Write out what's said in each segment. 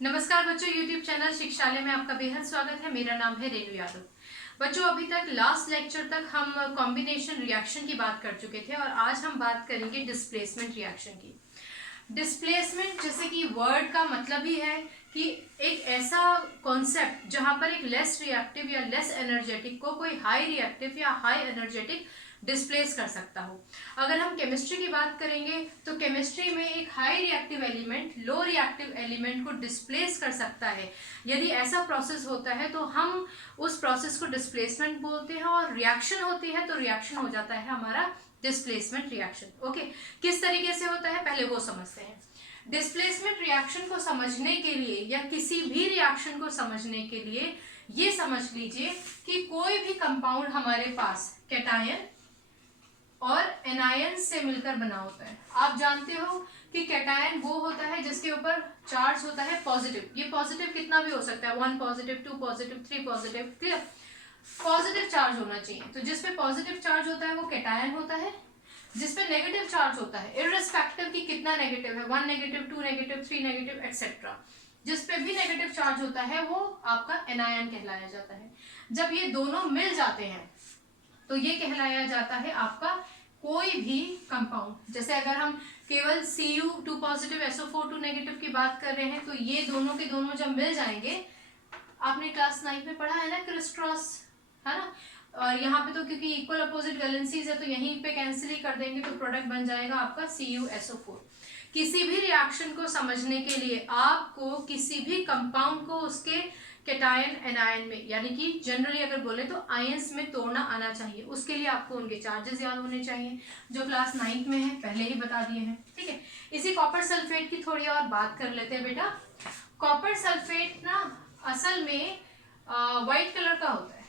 नमस्कार बच्चों, YouTube channel शिक्षालय में आपका बेहद स्वागत है। मेरा नाम है रेणु यादव। बच्चों, अभी तक लास्ट लेक्चर तक हम कॉम्बिनेशन रिएक्शन की बात कर चुके थे और आज हम बात करेंगे डिस्प्लेसमेंट रिएक्शन की। डिस्प्लेसमेंट जैसे कि वर्ड का मतलब ही है कि एक ऐसा कॉन्सेप्ट जहां पर एक लेस रिएक्टिव या लेस एनर्जेटिक को कोई हाई रिएक्टिव या हाई एनर्जेटिक डिस्प्लेस कर सकता हो। अगर हम केमिस्ट्री की बात करेंगे तो केमिस्ट्री में एक high reactive element low reactive element को डिस्प्लेस कर सकता है। यदि ऐसा प्रोसेस होता है तो हम उस प्रोसेस को डिस्प्लेसमेंट बोलते हैं, और रिएक्शन होती है तो रिएक्शन हो जाता है हमारा डिस्प्लेसमेंट रिएक्शन। ओके, किस तरीके से होता है पहले वो समझते हैं। डिस्प्लेसमेंट रिएक्शन को समझने के लिए या किसी भी रिएक्शन को समझने के लिए ये समझ लीजिए कि कोई भी कंपाउंड हमारे पास कैटायन और एनायन से मिलकर बना होता है। आप जानते हो कि कैटायन वो होता है जिसके ऊपर चार्ज होता है पॉजिटिव। ये पॉजिटिव कितना भी हो सकता है, 1 positive, 2 positive, 3 positive, clear. Positive charge होना चाहिए। तो जिसपे पॉजिटिव चार्ज होता है वो कैटायन होता है। जिसपे नेगेटिव चार्ज होता है, इररिस्पेक्टिव कि कितना नेगेटिव है, 1 नेगेटिव, 2 नेगेटिव, 3 नेगेटिव एक्सेट्रा, जिसपे भी नेगेटिव चार्ज होता है वो आपका एनायन कहलाया जाता है। जब ये दोनों मिल जाते हैं तो ये कहलाया जाता है आपका कोई भी कंपाउंड। जैसे अगर हम केवल Cu2 पॉजिटिव SO4 2 नेगेटिव की बात कर रहे हैं तो ये दोनों के दोनों जब मिल जाएंगे, आपने क्लास 9 में पढ़ा है ना क्रिस्टॉस, है ना। और यहाँ पे तो क्योंकि इक्वल अपोजिट वैलेंसीज है तो यहीं पे कैंसिल ही कर देंगे तो प्रोडक्ट बन जाएगा आपका CuSO4। किसी भी रिएक्शन को समझने के लिए आपको किसी भी कंपाउंड को उसके कैटायन एनायन में, यानी कि जनरली अगर बोले तो आयंस में तोड़ना आना चाहिए। उसके लिए आपको उनके चार्जेस याद होने चाहिए, जो क्लास 9 में है पहले ही बता दिए हैं। ठीक है, इसी कॉपर सल्फेट की थोड़ी और बात कर लेते हैं बेटा। कॉपर सल्फेट ना असल में व्हाइट कलर का होता है।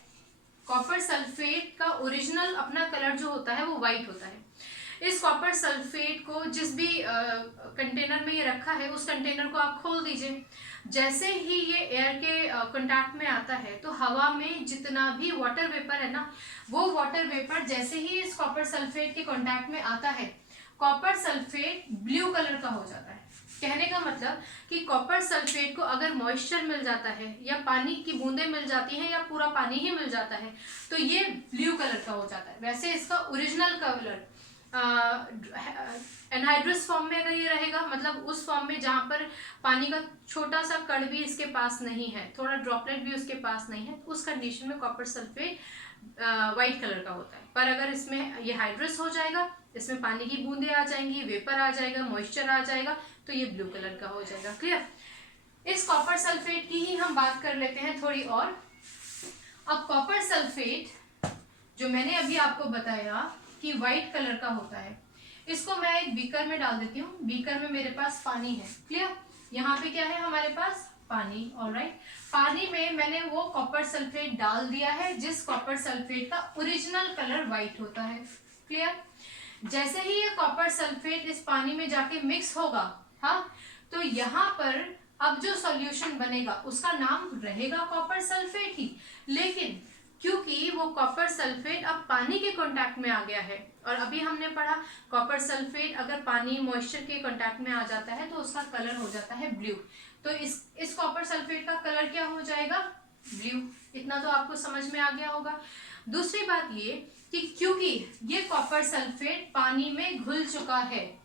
कॉपर सल्फेट का ओरिजिनल अपना कलर जो होता है वो व्हाइट होता है। इस कॉपर सल्फेट को जिस भी कंटेनर में ये रखा है उस कंटेनर को आप खोल दीजिए। जैसे ही ये एयर के कांटेक्ट में आता है तो हवा में जितना भी वाटर वेपर है ना, वो वाटर वेपर जैसे ही इस कॉपर सल्फेट के कांटेक्ट में आता है, कॉपर सल्फेट ब्लू कलर का हो जाता है। कहने का मतलब कि कॉपर सल्फेट को अगर मॉइस्चर मिल जाता है या पानी की बूंदें मिल जाती हैं या पूरा पानी ही मिल जाता है तो ये ब्लू कलर का हो जाता है। वैसे इसका ओरिजिनल कलर एनहाइड्रस फॉर्म में अगर ये रहेगा, मतलब उस फॉर्म में जहां पर पानी का छोटा सा कण भी इसके पास नहीं है, थोड़ा ड्रॉपलेट भी उसके पास नहीं है, उस कंडीशन में कॉपर सल्फेट व्हाइट कलर का होता है। पर अगर इसमें ये हाइड्रस हो जाएगा, इसमें पानी की बूंदें आ जाएंगी, वेपर आ जाएगा, मॉइस्चर आ जाएगा, तो ये ब्लू कलर का हो जाएगा। क्लियर। इस कॉपर सल्फेट की ही हम बात कर लेते हैं थोड़ी और। अब कॉपर सल्फेट जो मैंने अभी आपको बताया कि व्हाइट कलर का होता है, इसको मैं एक बीकर में डाल देती हूँ। बीकर में मेरे पास पानी है। क्लियर। यहाँ पे क्या है हमारे पास, पानी। ऑलराइट, पानी में मैंने वो कॉपर सल्फेट डाल दिया है जिस कॉपर सल्फेट का ओरिजिनल कलर व्हाइट होता है। क्लियर। जैसे ही ये कॉपर सल्फेट इस पानी में जाके मिक्स होगा, हाँ, तो यहाँ पर अब जो सॉल्यूशन बनेगा उसका नाम रहेगा कॉपर सल्फेट ही। लेकिन क्योंकि वो कॉपर सल्फेट अब पानी के कांटेक्ट में आ गया है, और अभी हमने पढ़ा कॉपर सल्फेट अगर पानी मॉइस्चर के कांटेक्ट में आ जाता है तो उसका कलर हो जाता है ब्लू। तो इस कॉपर सल्फेट का कलर क्या हो जाएगा, ब्लू। इतना तो आपको समझ में आ गया होगा। दूसरी बात ये कि क्योंकि ये कॉपर सल्फेट पानी में घुल चुका है,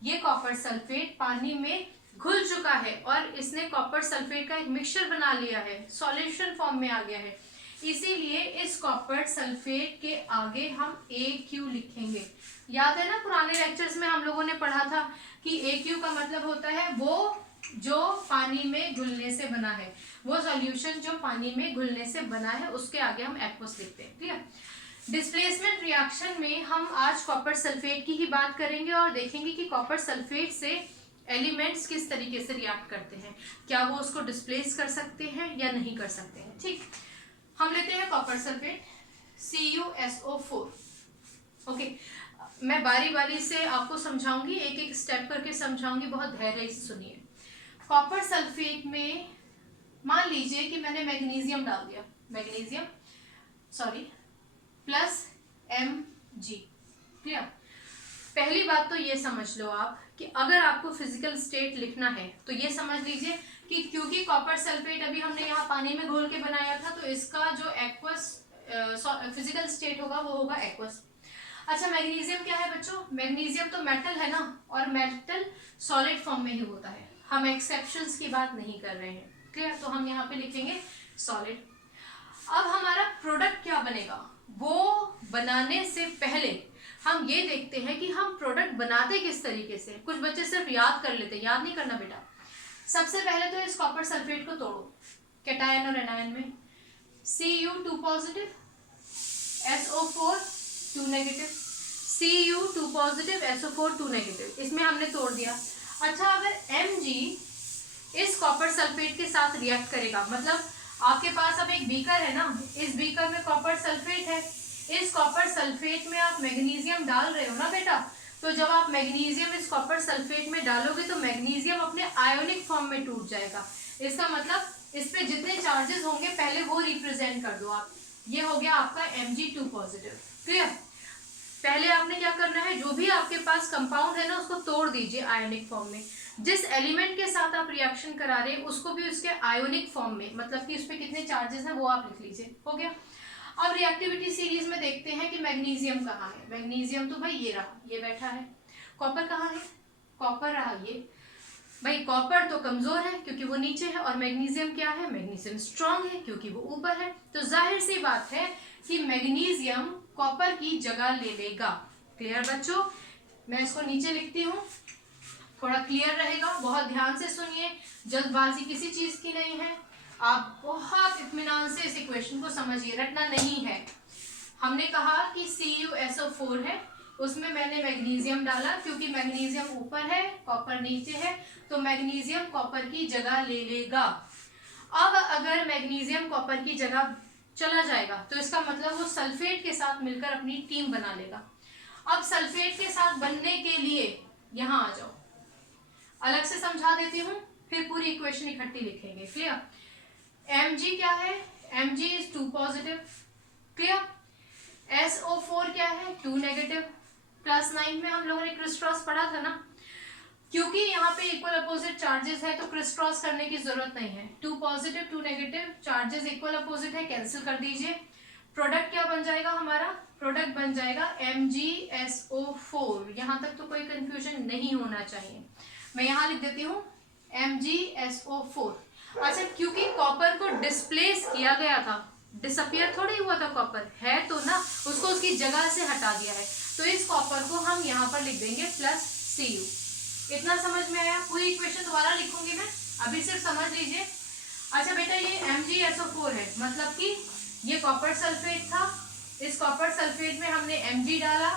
ये कॉपर सल्फेट पानी में घुल चुका है और इसने कॉपर सल्फेट का एक मिक्सचर बना लिया है, सॉल्यूशन फॉर्म में आ गया है, इसीलिए इस कॉपर सल्फेट के आगे हम AQ लिखेंगे। याद है ना, पुराने लेक्चर्स में हम लोगों ने पढ़ा था कि AQ का मतलब होता है वो जो पानी में घुलने से बना है, वो सॉल्यूशन जो पानी में घुलने से बना है, उसके आगे हम एक्वस लिखते हैं। क्लियर। डिस्प्लेसमेंट रिएक्शन में हम आज कॉपर सल्फेट की ही बात करेंगे और देखेंगे कि कॉपर सल्फेट से एलिमेंट्स किस तरीके से रिएक्ट करते हैं, क्या वो उसको डिस्प्लेस कर सकते हैं या नहीं कर सकते हैं। ठीक, हम लेते हैं कॉपर सल्फेट CuSO4। ओके, मैं बारी बारी से आपको समझाऊंगी, एक एक स्टेप करके समझाऊंगी, बहुत धैर्य से सुनिए। कॉपर सल्फेट में मान लीजिए कि मैंने मैग्नीशियम डाल दिया, magnesium sorry plus Mg। Clear. पहली बात तो ये समझ लो आप कि अगर आपको फिजिकल स्टेट लिखना है तो ये समझ लीजिए कि क्योंकि कॉपर सल्फेट अभी हमने यहाँ पानी में घोल के बनाया था, तो इसका जो एक्वस फिजिकल स्टेट होगा वो होगा एक्वस। अच्छा, मैग्नीशियम क्या है बच्चों? मैग्नीशियम तो मेटल है ना, और मेटल सॉलिड फॉर्म में ही होता है, हम एक्सेप्शंस की बात नहीं कर रहे हैं, क्लियर? तो हम यहाँ पे लिखेंगे सॉलिड। अब हमारा प्रोडक्ट क्या बनेगा, वो बनाने से पहले हम ये देखते हैं कि हम प्रोडक्ट बनाते किस तरीके से। कुछ बच्चे सिर्फ याद कर लेते हैं, याद नहीं करना बेटा। सबसे पहले तो इस कॉपर सल्फेट को तोड़ो कैटायन और एनायन में, Cu 2 positive, SO4 2 negative, Cu 2 positive, SO4 2 negative, इसमें हमने तोड़ दिया। अच्छा, अगर Mg इस कॉपर सल्फेट के साथ रिएक्ट करेगा, मतलब आपके पास अब एक बीकर है ना, इस बीकर में कॉपर सल्फेट है, इस कॉपर सल्फेट में आप मैग्नीशियम डाल रहे हो ना बेटा, तो जब आप मैग्नीशियम इस कॉपर सल्फेट में डालोगे तो मैग्नीशियम अपने आयोनिक फॉर्म में टूट जाएगा। इसका मतलब इस पे जितने चार्जेस होंगे पहले वो रिप्रेजेंट कर दो आप। ये हो गया आपका Mg2 पॉजिटिव, क्लियर? पहले आपने क्या करना है, जो भी आपके पास कंपाउंड है ना उसको तोड़ दीजिए आयोनिक फॉर्म में। जिस एलिमेंट के साथ आप रिएक्शन करा रहे हैं उसको भी उसके आयोनिक फॉर्म में, मतलब कि उस पर कितने चार्जेस हैं वो आप लिख लीजिए, हो गया। अब रिएक्टिविटी सीरीज में देखते हैं कि मैग्नीशियम कहाँ है। मैग्नीशियम तो भाई ये रहा, ये बैठा है। कॉपर कहाँ है? कॉपर रहा ये। भाई कॉपर तो कमजोर है क्योंकि वो नीचे है, और मैग्नीशियम क्या है? मैग्नीशियम स्ट्रांग है क्योंकि वो ऊपर है। तो जाहिर सी बात है कि मैग्नीशियम कॉपर की जगह ले लेगा। क्लियर बच्चों? मैं इसको नीचे लिखती हूँ, थोड़ा क्लियर रहेगा, बहुत ध्यान से सुनिए, जल्दबाजी किसी चीज की नहीं है। आप बहुत इत्मीनान से इस इक्वेशन को समझिए, रटना नहीं है। हमने कहा कि CuSO4 है, उसमें मैंने मैग्नीशियम डाला क्योंकि मैग्नीशियम ऊपर है, कॉपर नीचे है, तो मैग्नीशियम कॉपर की जगह ले लेगा। अब अगर मैग्नीशियम कॉपर की जगह चला जाएगा तो इसका मतलब वो सल्फेट के साथ मिलकर अपनी टीम बना लेगा। अब सल्फेट के साथ बनने के लिए यहाँ आ जाओ, अलग से समझा देती हूँ, फिर पूरी इक्वेशन इकट्ठी लिखेंगे, क्लियर? Mg क्या है? Mg is 2 positive, clear? SO4 क्या है? 2 नेगेटिव। क्लास 9 में हम लोगों ने क्रिस्क्रॉस पढ़ा था ना, क्योंकि यहाँ पे इक्वल अपोजिट चार्जेस है तो क्रिस्क्रॉस करने की जरूरत नहीं है। 2 positive 2 negative, charges equal opposite है, कैंसिल कर दीजिए। प्रोडक्ट क्या बन जाएगा हमारा? प्रोडक्ट बन जाएगा MgSO4। यहाँ तक तो कोई कंफ्यूजन नहीं होना चाहिए। मैं यहाँ लिख देती हूँ MgSO4। अच्छा, क्योंकि कॉपर को डिस्प्लेस किया गया था, डिसअपियर थोड़ी हुआ था, कॉपर है तो ना, उसको उसकी जगह से हटा दिया है, तो इस कॉपर को हम यहाँ पर लिख देंगे प्लस Cu। इतना समझ में आया? पूरी इक्वेशन दोबारा लिखूंगी मैं, अभी सिर्फ समझ लीजिए। अच्छा बेटा, ये MgSO4 है, मतलब कि ये कॉपर सल्फेट था, इस कॉपर सल्फेट में हमने Mg डाला,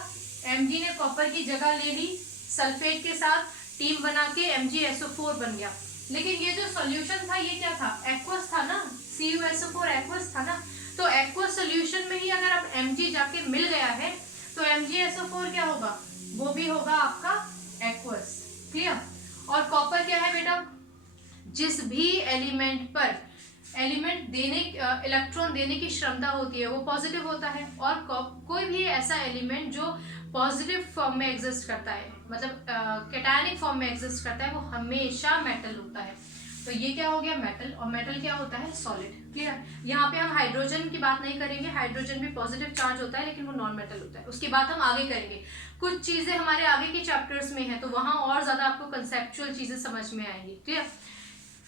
Mg ने कॉपर की जगह ले ली, सल्फेट के साथ टीम बना के MgSO4 बन गया। लेकिन ये जो सॉल्यूशन था ये क्या था? एक्वस था ना, CuSO4 एक्वस था ना, तो एक्वस सॉल्यूशन में ही अगर अब Mg जाके मिल गया है तो MgSO4 क्या होगा? वो भी होगा आपका एक्वस, क्लियर? और कॉपर क्या है बेटा? जिस भी एलिमेंट पर एलिमेंट देने इलेक्ट्रॉन देने की क्षमता होती है वो पॉजिटिव होता है, और कोई भी ऐसा एलिमेंट जो पॉजिटिव फॉर्म में एग्जिस्ट करता है, मतलब कैटायनिक फॉर्म में एग्जिस्ट करता है, वो हमेशा मेटल होता है। तो ये क्या हो गया? मेटल। और मेटल क्या होता है? Solid, clear? यहाँ पे हम हाइड्रोजन की बात नहीं करेंगे, हाइड्रोजन भी पॉजिटिव चार्ज होता है लेकिन वो नॉन मेटल होता है, उसकी बात हम आगे करेंगे। कुछ चीजें हमारे आगे के चैप्टर्स में है तो वहां और ज्यादा आपको कंसेप्चुअल चीजें समझ में आएंगी, क्लियर?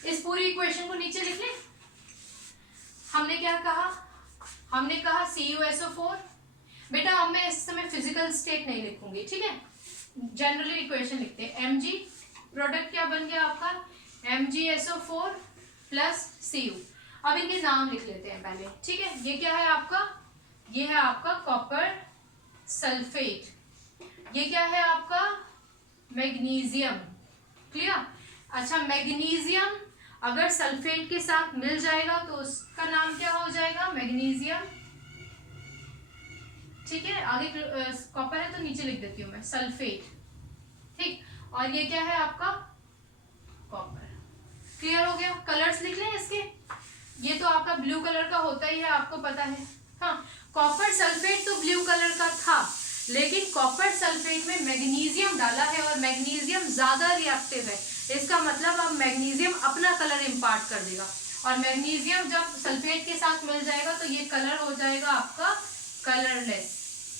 इस पूरी इक्वेशन को नीचे लिख लें। हमने क्या कहा? हमने कहा CuSO4। बेटा अब मैं इस समय फिजिकल स्टेट नहीं लिखूंगी, ठीक है? जनरली इक्वेशन लिखते हैं। Mg प्रोडक्ट क्या बन गया आपका? MgSO4 plus Cu। अब इनके नाम लिख लेते हैं पहले, ठीक है? ये क्या है आपका? ये है आपका कॉपर सल्फेट। ये क्या है आपका? Magnesium, clear? अच्छा, मैग्नीशियम अगर सल्फेट के साथ मिल जाएगा तो उसका नाम क्या हो जाएगा? मैग्नीशियम, ठीक है? आगे कॉपर है तो नीचे लिख देती हूँ मैं सल्फेट, ठीक? और ये क्या है आपका? कॉपर। क्लियर हो गया? कलर्स लिख लें इसके। ये तो आपका ब्लू कलर का होता ही है, आपको पता है। हाँ, कॉपर सल्फेट तो ब्लू कलर का था, लेकिन कॉपर सल्फेट में मैग्नीशियम डाला है और मैग्नीशियम ज्यादा रिएक्टिव है। इसका मतलब अब मैग्नीशियम अपना कलर इम्पार्ट कर देगा, और मैग्नीशियम जब सल्फेट के साथ मिल जाएगा तो ये कलर हो जाएगा आपका कलरलेस।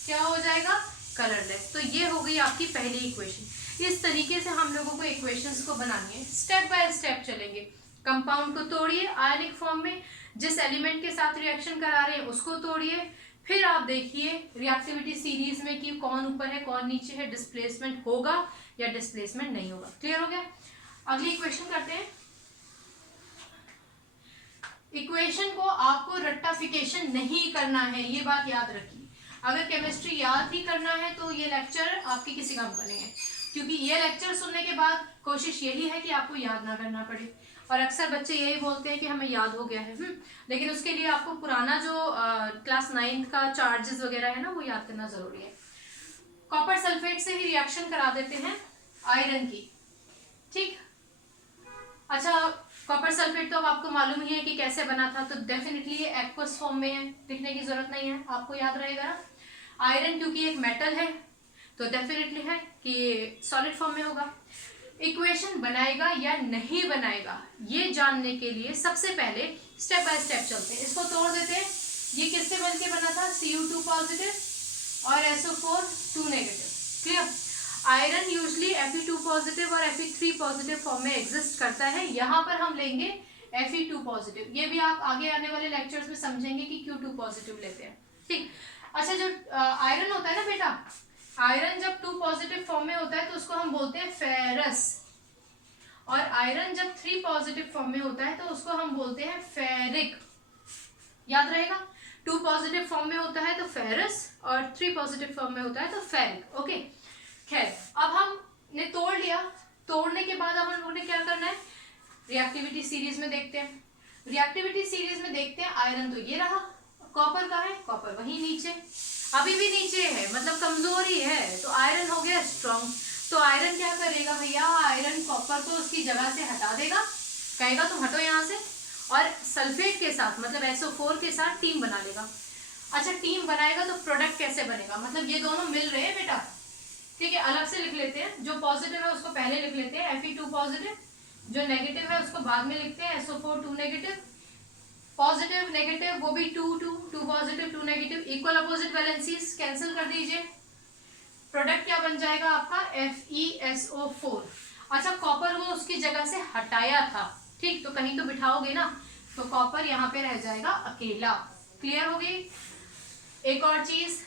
क्या हो जाएगा? कलरलेस। तो ये हो गई आपकी पहली इक्वेशन। इस तरीके से हम लोगों को इक्वेशंस को बनानी है, स्टेप बाय स्टेप चलेंगे। कंपाउंड को तोड़िए आयनिक फॉर्म में, जिस एलिमेंट के साथ रिएक्शन करा रहे हैं उसको तोड़िए, फिर आप देखिए रिएक्टिविटी सीरीज में कि कौन ऊपर है कौन नीचे है, डिस्प्लेसमेंट होगा या डिस्प्लेसमेंट नहीं होगा। क्लियर हो गया? अगली इक्वेशन करते हैं। इक्वेशन को आपको रट्टाफिकेशन नहीं करना है, ये बात याद रखिए। अगर केमिस्ट्री याद ही करना है तो ये लेक्चर आपके किसी काम का नहीं है, क्योंकि ये लेक्चर सुनने के बाद कोशिश यही है कि आपको याद ना करना पड़े। और अक्सर बच्चे यही बोलते हैं कि हमें याद हो गया है, लेकिन उसके लिए आपको पुराना जो क्लास 9 का चार्जेस वगैरह है ना, वो याद करना जरूरी है। कॉपर सल्फेट से ही रिएक्शन करा देते हैं आयरन की। ठीक, अच्छा, कॉपर सल्फेट तो अब आपको मालूम ही है कि कैसे बना था, तो डेफिनेटली ये एक्वस फॉर्म में है, लिखने की जरूरत नहीं है, आपको याद रहेगा ना। आयरन क्योंकि एक मेटल है तो डेफिनेटली है कि सॉलिड फॉर्म में होगा। इक्वेशन बनाएगा या नहीं बनाएगा ये जानने के लिए सबसे पहले स्टेप बाय स्टेप चलते हैं। इसको तोड़ देते हैं। ये किससे मिलके बना था? Cu2 पॉजिटिव और SO4 2 negative. Clear? Iron usually Fe2 positive और Fe3 पॉजिटिव फॉर्म में एग्जिस्ट करता है। यहाँ पर हम लेंगे Fe2 पॉजिटिव। ये भी आप आगे आने वाले लेक्चर्स में समझेंगे कि Q2 पॉजिटिव लेते हैं। ठीक, अच्छा, जो आयरन होता है ना बेटा, आयरन जब 2 पॉजिटिव फॉर्म में होता है तो उसको हम बोलते हैं फेरस, और आयरन जब 3 पॉजिटिव फॉर्म में होता है तो उसको हम बोलते हैं फेरिक। याद रहेगा? 2 पॉजिटिव फॉर्म में होता है तो फेरस और 3 पॉजिटिव फॉर्म में होता है तो फेरिक। ओके, खैर, अब हमने तोड़ लिया। तोड़ने के बाद अब हम लोगों ने क्या करना है? रिएक्टिविटी सीरीज में देखते हैं। रिएक्टिविटी सीरीज में देखते हैं, आयरन तो ये रहा, कॉपर का है, कॉपर वहीं नीचे, अभी भी नीचे है, मतलब कमजोरी है, तो आयरन हो गया स्ट्रॉन्ग। तो आयरन क्या करेगा भैया? आयरन कॉपर को उसकी जगह से हटा देगा, कहेगा तुम हटो यहाँ से, और सल्फेट के साथ मतलब SO4 के साथ टीम बना लेगा। अच्छा, टीम बनाएगा तो प्रोडक्ट कैसे बनेगा? मतलब ये दोनों मिल रहे हैं बेटा, ठीक है, अलग से लिख लेते हैं। जो पॉजिटिव है उसको पहले लिख लेते हैं, Fe2 पॉजिटिव, जो नेगेटिव है उसको बाद में लिखते हैं, SO4 2 नेगेटिव, पॉजिटिव नेगेटिव वो भी 2 positive 2 negative, equal opposite valencies cancel कर दीजिए, प्रोडक्ट क्या बन जाएगा आपका? FeSO4। अच्छा, कॉपर को उसकी जगह से हटाया था, ठीक, तो कहीं तो बिठाओगे ना, तो कॉपर यहाँ पे रह जाएगा अकेला। क्लियर हो गई? एक और चीज,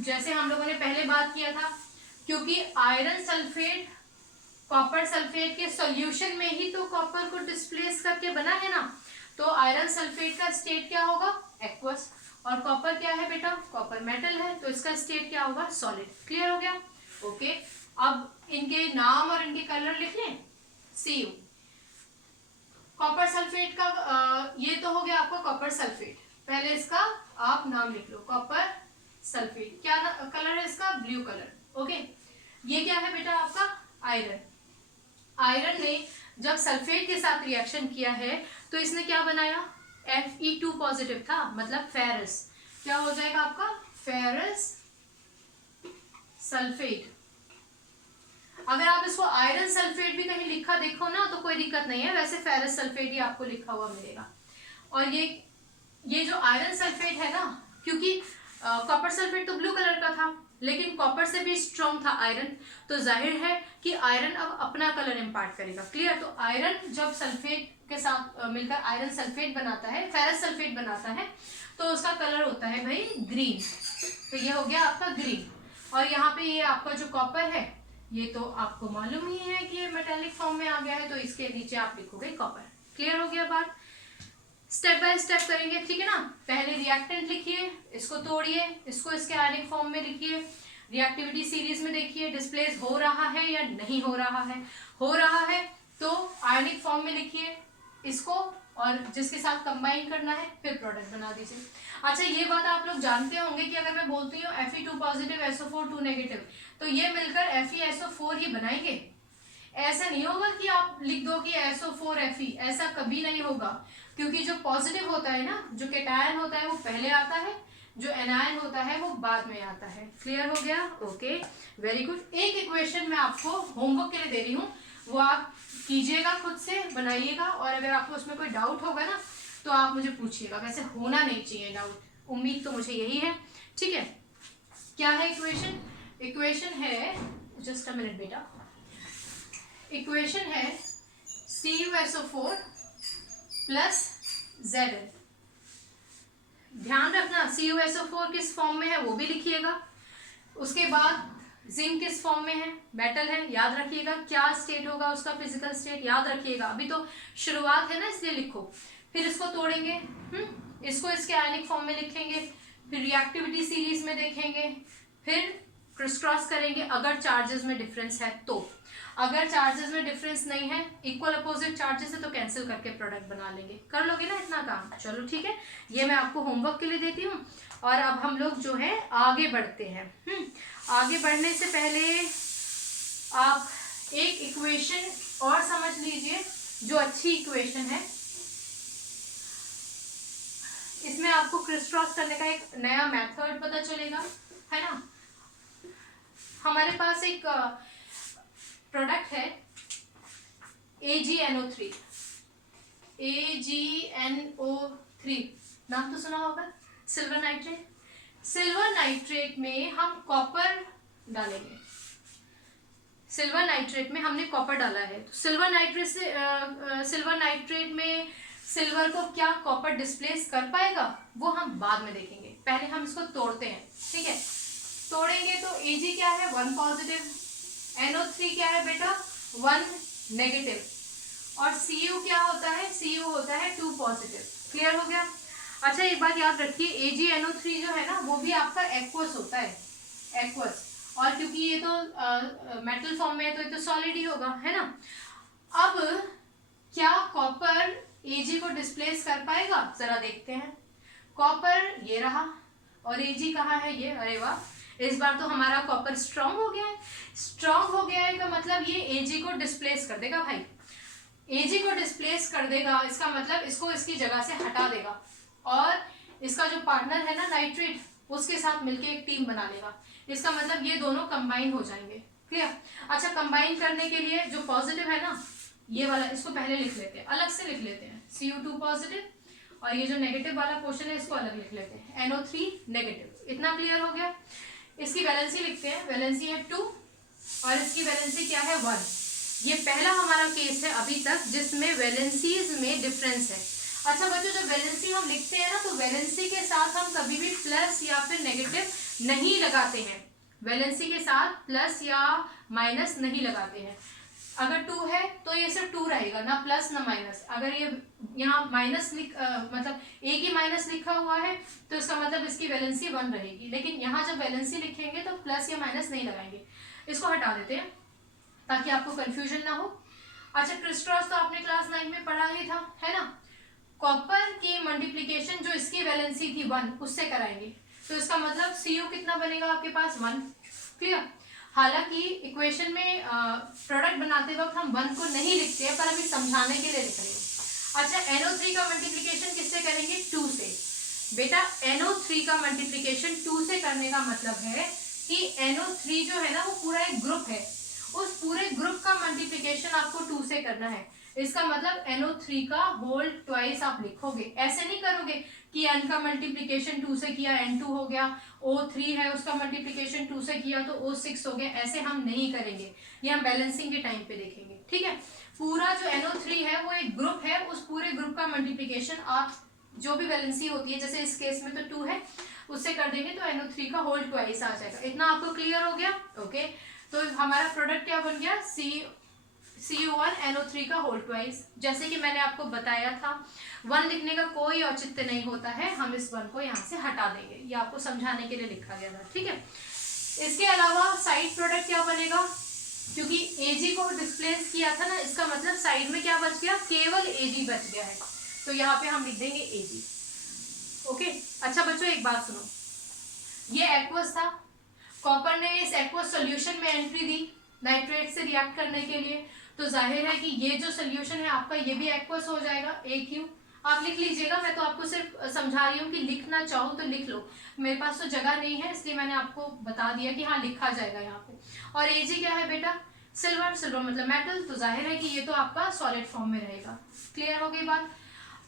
जैसे हम लोगों ने पहले बात किया था, क्योंकि आयरन सल्फेट कॉपर सल्फेट के सॉल्यूशन में ही तो कॉपर को डिस्प्लेस करके बना है ना, तो आयरन सल्फेट का स्टेट क्या होगा? एक्वस। और कॉपर क्या है बेटा? कॉपर मेटल है, तो इसका स्टेट क्या होगा? सॉलिड। क्लियर हो गया? ओके, अब इनके नाम और इनके कलर लिख लें। Cu, कॉपर सल्फेट का ये तो हो गया आपका कॉपर सल्फेट, पहले इसका आप नाम लिख लो, कॉपर सल्फेट। क्या कलर है इसका? Blue colour. ओके, ये क्या है बेटा आपका? आयरन। आयरन ने जब सल्फेट के साथ रिएक्शन किया है तो इसने क्या बनाया? Fe2 पॉजिटिव था, मतलब फेरस। क्या हो जाएगा आपका? Ferrous sulphate. अगर आप इसको आयरन सल्फेट भी कहीं लिखा देखो ना तो कोई दिक्कत नहीं है, वैसे फेरस सल्फेट ही आपको लिखा हुआ मिलेगा। और ये जो आयरन सल्फेट है ना, क्योंकि कॉपर सल्फेट तो ब्लू कलर का था, लेकिन कॉपर से भी स्ट्रॉन्ग था आयरन, तो जाहिर है कि आयरन अब अपना कलर इम्पार्ट करेगा। क्लियर? तो आयरन जब सल्फेट के साथ मिलकर आयरन सल्फेट बनाता है, फेरस सल्फेट बनाता है, तो उसका कलर होता है भाई ग्रीन। तो ये हो गया आपका ग्रीन। और यहाँ पे ये आपका जो कॉपर है, ये तो आपको मालूम ही है कि ये मेटेलिक फॉर्म में आ गया है, तो इसके नीचे आप लिखोगे कॉपर। क्लियर हो गया बात? स्टेप बाय स्टेप करेंगे, ठीक है ना। पहले रिएक्टेंट लिखिए, इसको तोड़िए, इसको इसके आयनिक फॉर्म में लिखिए, रिएक्टिविटी सीरीज में देखिए डिस्प्लेस हो रहा है या नहीं हो रहा है। हो रहा है तो आयनिक फॉर्म में लिखिए इसको, और जिसके साथ कंबाइन करना है फिर प्रोडक्ट बना दीजिए। अच्छा, ये बात आप लोग जानते होंगे कि अगर मैं बोलती हूँ Fe2 पॉजिटिव SO4 2 नेगेटिव, तो ये मिलकर FeSO4 ही बनाएंगे। ऐसा नहीं होगा कि आप लिख दो कि SO4 Fe, ऐसा कभी नहीं होगा, क्योंकि जो पॉजिटिव होता है ना, जो कैटायन होता है वो पहले आता है, जो एनायन होता है वो बाद में आता है। क्लियर हो गया? Okay, very good. एक इक्वेशन मैं आपको होमवर्क के लिए दे रही हूँ, वो आप कीजिएगा, खुद से बनाइएगा, और अगर आपको उसमें कोई डाउट होगा ना तो आप मुझे पूछिएगा। वैसे होना नहीं चाहिए डाउट, उम्मीद तो मुझे यही है। ठीक है, क्या है इक्वेशन? इक्वेशन है, जस्ट अ मिनट बेटा, इक्वेशन है CuSO4 प्लस Zn। ध्यान रखना CuSO4 किस फॉर्म में है वो भी लिखिएगा। उसके बाद जिंक किस फॉर्म में है? मेटल है, याद रखिएगा। क्या स्टेट होगा उसका? फिजिकल स्टेट याद रखिएगा। अभी तो शुरुआत है ना, इसलिए लिखो। फिर इसको तोड़ेंगे, इसको इसके आयनिक फॉर्म में लिखेंगे, फिर रिएक्टिविटी सीरीज में देखेंगे, फिर क्रिस क्रॉस करेंगे अगर चार्जेस में डिफरेंस है तो। अगर चार्जेस में डिफरेंस नहीं है, इक्वल अपोजिट चार्जेस है, तो कैंसिल करके प्रोडक्ट बना लेंगे। कर लोगे ना इतना काम? चलो ठीक है, ये मैं आपको होमवर्क के लिए देती हूँ। और अब हम लोग जो है आगे बढ़ते हैं। आगे बढ़ने से पहले आप एक इक्वेशन और समझ लीजिए जो अच्छी इक्वेशन है। इसमें आपको क्रिस क्रॉस करने का एक नया मेथड पता चलेगा, है ना। हमारे पास एक प्रोडक्ट है AgNO3। AgNO3 नाम तो सुना होगा, सिल्वर नाइट्रेट। सिल्वर नाइट्रेट में हम कॉपर डालेंगे। सिल्वर नाइट्रेट में हमने कॉपर डाला है, तो सिल्वर नाइट्रेट से सिल्वर नाइट्रेट में सिल्वर को क्या कॉपर डिस्प्लेस कर पाएगा वो हम बाद में देखेंगे। पहले हम इसको तोड़ते हैं, ठीक है। तोड़ेंगे तो Ag क्या है? 1 पॉजिटिव, NO3 क्या है बेटा? 1 नेगेटिव, और Cu क्या होता है? Cu होता है 2 पॉजिटिव। क्लियर हो गया? अच्छा, एक बात याद रखिए, AgNO3 जो है ना वो भी आपका एक्वस होता है, एक्वस। और क्योंकि ये तो मेटल फॉर्म में है तो ये तो सॉलिड ही होगा, है ना। अब क्या कॉपर Ag को डिस्प्लेस कर पाएगा? जरा देखते हैं। कॉपर ये रहा, और Ag कहाँ है? ये। अरे वाह, इस बार तो हमारा कॉपर स्ट्रांग हो गया है। स्ट्रांग हो गया है का मतलब ये Ag को डिस्प्लेस कर देगा भाई। Ag को डिस्प्लेस कर देगा, इसका मतलब इसको इसकी जगह से हटा देगा, और इसका जो पार्टनर है ना नाइट्रेट, उसके साथ मिलके एक टीम बना लेगा। इसका मतलब ये दोनों कंबाइन हो जाएंगे। क्लियर? अच्छा, कंबाइन करने के लिए जो पॉजिटिव है ना ये वाला, इसको पहले लिख लेते हैं, अलग से लिख लेते हैं, Cu2 पॉजिटिव, और ये जो नेगेटिव वाला पोर्शन है इसको अलग लिख लेते हैं, NO3 नेगेटिव। इतना क्लियर हो गया? इसकी वैलेंसी लिखते हैं, वैलेंसी है 2 और इसकी वैलेंसी क्या है? 1। ये पहला हमारा केस है अभी तक जिसमें वैलेंसीज में डिफरेंस है। अच्छा बच्चों, जब वैलेंसी हम लिखते हैं ना तो वैलेंसी के साथ हम कभी भी प्लस या फिर नेगेटिव नहीं लगाते हैं। वैलेंसी के साथ प्लस या माइनस नहीं लगाते हैं। अगर 2 है तो ये सिर्फ 2 रहेगा, ना प्लस ना माइनस। अगर ये यहाँ माइनस मतलब एक ही माइनस लिखा हुआ है तो इसका मतलब इसकी वैलेंसी 1 रहेगी। लेकिन यहाँ जब वैलेंसी लिखेंगे तो प्लस या माइनस नहीं लगाएंगे। इसको हटा देते हैं ताकि आपको कंफ्यूजन ना हो। अच्छा, क्रिस क्रॉस तो आपने क्लास 9 में पढ़ा ही था, है ना। कॉपर की मल्टीप्लिकेशन जो इसकी वैलेंसी थी 1 उससे कराएंगे, तो इसका मतलब Cu कितना बनेगा आपके पास? 1। क्लियर? हालांकि इक्वेशन में प्रोडक्ट बनाते वक्त हम 1 को नहीं लिखते हैं, पर अभी समझाने के लिए लिख रहे हैं। अच्छा, NO3 का मल्टीप्लिकेशन किससे करेंगे? 2 से। बेटा NO3 का मल्टीप्लिकेशन 2 से करने का मतलब है कि NO3 जो है ना वो पूरा एक ग्रुप है, उस पूरे ग्रुप का मल्टीप्लिकेशन आपको 2 से करना है। इसका मतलब NO3 का होल ट्वाइस आप लिखोगे। ऐसे नहीं करोगे कि N का मल्टीप्लिकेशन 2 से किया N2 हो गया, O3 है उसका मल्टीप्लिकेशन 2 से किया तो O6 हो गया। ऐसे हम नहीं करेंगे, ये हम बैलेंसिंग के टाइम पे देखेंगे। ठीक है, पूरा जो NO3 है वो एक ग्रुप है, उस पूरे ग्रुप का मल्टीप्लिकेशन आप जो भी बैलेंसी होती है, जैसे इस केस में तो 2 है, उससे कर देंगे तो NO3 का होल ट्वाइस आ जाएगा। इतना आपको क्लियर हो गया? ओके, तो हमारा प्रोडक्ट क्या बन गया? Cu1 NO3 का होल ट्वाइस। जैसे कि मैंने आपको बताया था 1 लिखने का कोई औचित्य नहीं होता है, हम इस 1 को यहाँ से हटा देंगे, ये आपको समझाने के लिए लिखा गया था। ठीक है, इसके अलावा साइड प्रोडक्ट क्या बनेगा? क्योंकि Ag को डिस्प्लेस किया था ना, इसका मतलब साइड में क्या बच गया? केवल Ag बच गया है, तो यहाँ पे हम लिख देंगे Ag। ओके, अच्छा बच्चों एक बात सुनो, ये एक्वस था, कॉपर ने इस एक्वस सॉल्यूशन में एंट्री दी नाइट्रेट से रिएक्ट करने के लिए, तो जाहिर है कि ये जो सोल्यूशन है आपका ये भी एक्वस हो जाएगा AQ। आप लिख लीजिएगा, मैं तो आपको सिर्फ समझा रही हूँ कि लिखना चाहो तो लिख लो, मेरे पास तो जगह नहीं है इसलिए मैंने आपको बता दिया कि हाँ लिखा जाएगा यहाँ पे। और Ag क्या है बेटा, सिल्वर, सिल्वर मतलब मेटल, तो जाहिर है कि ये तो आपका सॉलिड फॉर्म में रहेगा। क्लियर हो गई बात।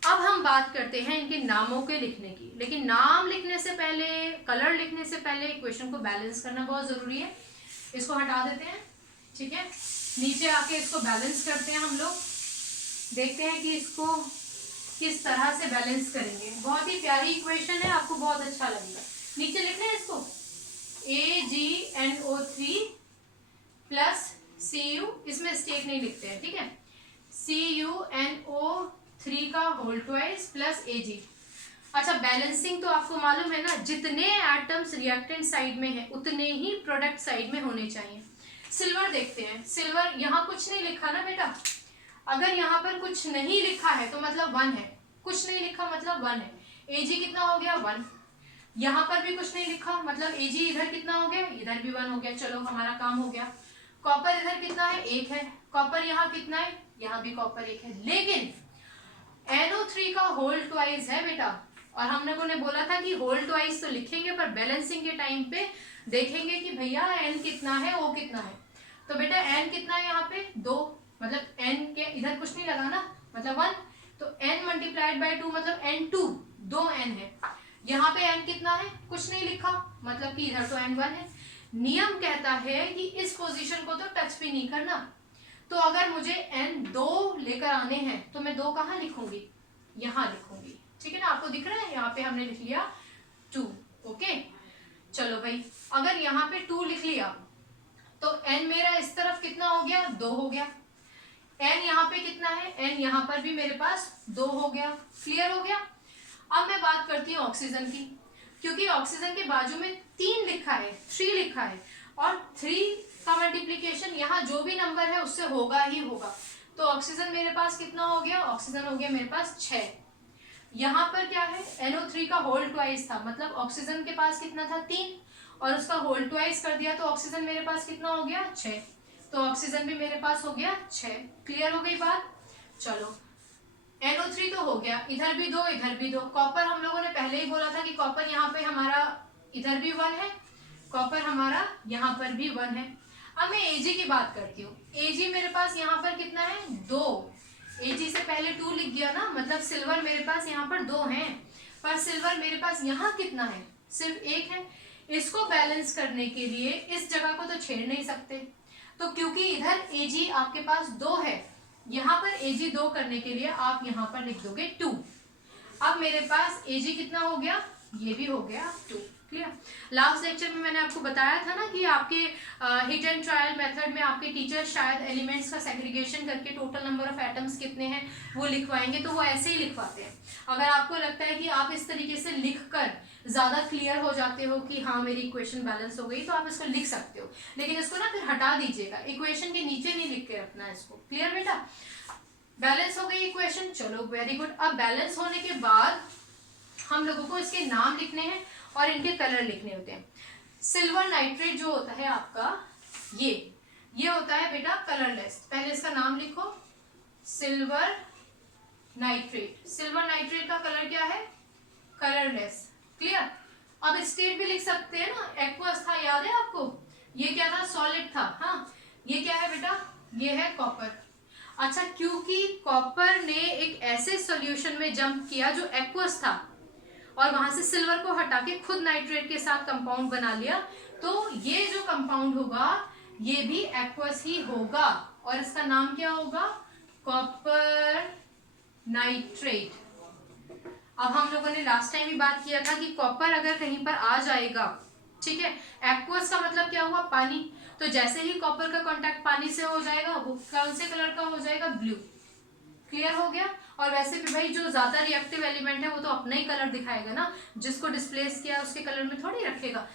अब हम बात करते हैं इनके नामों के लिखने की, लेकिन नाम लिखने से पहले, कलर लिखने से पहले इक्वेशन को बैलेंस करना बहुत जरूरी है। इसको हटा देते हैं, ठीक है, नीचे आके इसको बैलेंस करते हैं हम लोग, देखते हैं कि इसको किस तरह से बैलेंस करेंगे। बहुत ही प्यारी इक्वेशन है, आपको बहुत अच्छा लगेगा। नीचे लिखना है इसको AgNO3 प्लस Cu, इसमें स्टेट नहीं लिखते हैं, ठीक है, CuNO3 का होल ट्वाइस प्लस Ag। अच्छा, बैलेंसिंग तो आपको मालूम है ना, जितने एटम्स रिएक्टेंट साइड में है उतने ही प्रोडक्ट साइड में होने चाहिए। सिल्वर देखते हैं, सिल्वर यहाँ कुछ नहीं लिखा ना बेटा, अगर यहाँ पर कुछ नहीं लिखा है तो मतलब 1 है, कुछ नहीं लिखा मतलब 1 है। Ag कितना हो गया 1, यहाँ पर भी कुछ नहीं लिखा मतलब Ag इधर कितना हो गया, इधर भी 1 हो गया, चलो हमारा काम हो गया। कॉपर इधर कितना है, 1 है, कॉपर यहाँ कितना है, यहाँ भी कॉपर 1 है, लेकिन NO3 का होल ट्वाइस है बेटा, और हम लोगों ने बोला था कि होल ट्वाइस तो लिखेंगे पर बैलेंसिंग के टाइम पे देखेंगे कि भैया N कितना है, O कितना है। तो बेटा N कितना है यहाँ पे 2, मतलब N के इधर कुछ नहीं लगा ना, मतलब 1, तो N मल्टीप्लाइड बाई 2 मतलब N2, 2N है। यहाँ पे N कितना है, कुछ नहीं लिखा, मतलब कि इधर तो N1 है। नियम कहता है कि इस पोजीशन को तो टच भी नहीं करना, तो अगर मुझे N2 लेकर आने हैं तो मैं 2 कहाँ लिखूंगी, यहाँ लिखूंगी, ठीक है ना, आपको दिख रहा है, यहाँ पे हमने लिख लिया 2। ओके, चलो भाई, अगर यहाँ पे 2 लिख लिया तो N मेरा इस तरफ कितना हो गया, 2 हो गया। N यहाँ पे कितना है, N यहाँ पर भी मेरे पास 2 हो गया। क्लियर हो गया। अब मैं बात करती हूँ ऑक्सीजन की, क्योंकि ऑक्सीजन के बाजू में 3 लिखा है, 3 लिखा है, और 3 का मल्टीप्लीकेशन यहाँ जो भी नंबर है उससे होगा ही होगा। तो ऑक्सीजन मेरे पास कितना हो गया, ऑक्सीजन हो गया मेरे पास 6। यहाँ पर क्या है, NO3 का होल ट्वाइस था, मतलब ऑक्सीजन के पास कितना था 3, और उसका होल ट्वाइस कर दिया तो ऑक्सीजन मेरे पास कितना हो गया 6, तो ऑक्सीजन भी मेरे पास हो गया 6। क्लियर हो गई बात। चलो, NO3 तो हो गया, इधर भी 2 इधर भी 2। कॉपर हम लोगों ने पहले ही बोला था कि कॉपर यहाँ पे हमारा इधर भी 1 है, कॉपर हमारा यहाँ पर भी 1 है। अब मैं Ag की बात करती हूँ, Ag मेरे पास यहाँ पर कितना है 2, Ag से पहले 2 लिख गया ना, मतलब सिल्वर मेरे पास यहाँ पर 2 है, पर सिल्वर मेरे पास यहाँ कितना है, सिर्फ 1 है। इसको बैलेंस करने के लिए इस जगह को तो छेड़ नहीं सकते, तो क्योंकि इधर Ag आपके पास 2 है, यहाँ पर Ag 2 करने के लिए आप यहाँ पर लिख दोगे 2। अब मेरे पास Ag कितना हो गया, ये भी हो गया 2। क्लियर। लास्ट लेक्चर में मैंने आपको बताया था ना कि आपके हिट एंड ट्रायल मेथड में आपके टीचर शायद एलिमेंट्स का सेग्रीगेशन करके टोटल नंबर ऑफ एटम्स कितने हैं वो लिखवाएंगे, तो वो ऐसे ही लिखवाते हैं। अगर आपको लगता है कि आप इस तरीके से लिखकर ज़्यादा क्लियर हो जाते हो कि हाँ मेरी इक्वेशन बैलेंस हो गई, तो आप इसको लिख सकते हो, लेकिन इसको ना फिर हटा दीजिएगा, इक्वेशन के नीचे नहीं लिख के रखना है इसको। क्लियर बेटा। बैलेंस हो गई इक्वेशन, चलो वेरी गुड। अब बैलेंस होने के बाद हम लोगों को इसके नाम लिखने हैं और इनके कलर लिखने होते हैं। सिल्वर नाइट्रेट जो होता है आपका, ये होता है बेटा कलरलेस। पहले इसका नाम लिखो, सिल्वर नाइट्रेट। सिल्वर नाइट्रेट का कलर क्या है, कलरलेस। क्लियर। अब स्टेट भी लिख सकते हैं ना, एक्वस था, याद है आपको, ये क्या था, सॉलिड था। हाँ, ये क्या है बेटा, ये है कॉपर। अच्छा, क्योंकि कॉपर ने एक ऐसे सॉल्यूशन में जंप किया जो एक्वस था और वहां से सिल्वर को हटा के खुद नाइट्रेट के साथ कंपाउंड बना लिया, तो ये जो कंपाउंड होगा ये भी एक्वस ही होगा, और इसका नाम क्या होगा, कॉपर नाइट्रेट। अब हम लोगों ने लास्ट टाइम भी बात किया था कि कॉपर अगर कहीं पर आ जाएगा, ठीक है, एक्वस का मतलब क्या हुआ, पानी, तो जैसे ही कॉपर का कांटेक्ट पानी से हो जाएगा वो कौन से कलर का हो जाएगा, ब्लू। क्लियर हो गया। और वैसे भी भाई जो ज्यादा रिएक्टिव एलिमेंट है वो तो अपना ही कलर दिखाएगा ना, जिसको डिस्प्लेस किया उसके कलर में थोड़ी रखेगा।